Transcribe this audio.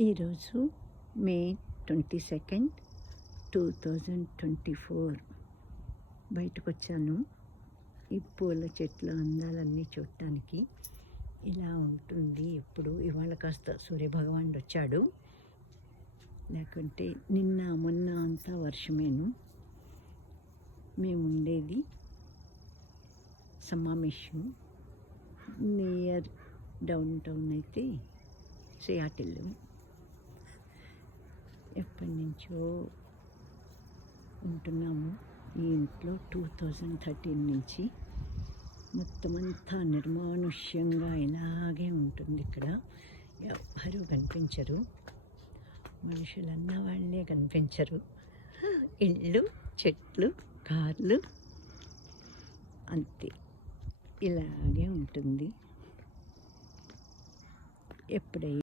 ఈరోజు మే 22, 2024 బయటకు వచ్చాను. ఈ పూల చెట్ల అందాలన్నీ చూడటానికి. ఇలా ఉంటుంది ఎప్పుడు. ఇవాళ కాస్త సూర్యభగవానుడు వచ్చాడు, లేకుంటే నిన్న మొన్న అంతా వర్షమేను. మేము ఉండేది సమావేశం నియర్ డౌన్ టౌన్ అయితే సియాటిల్. ఎప్పటి నుంచో ఉంటున్నాము ఈ ఇంట్లో. 2013 నుంచి మొత్తం అంతా నిర్మానుష్యంగా ఇలాగే ఉంటుంది. ఇక్కడ ఎవ్వరూ కనిపించరు, మనుషులన్న వాళ్ళే కనిపించరు. ఇళ్ళు, చెట్లు, కార్లు, అంతే ఇలాగే ఉంటుంది. ఎప్పుడైనా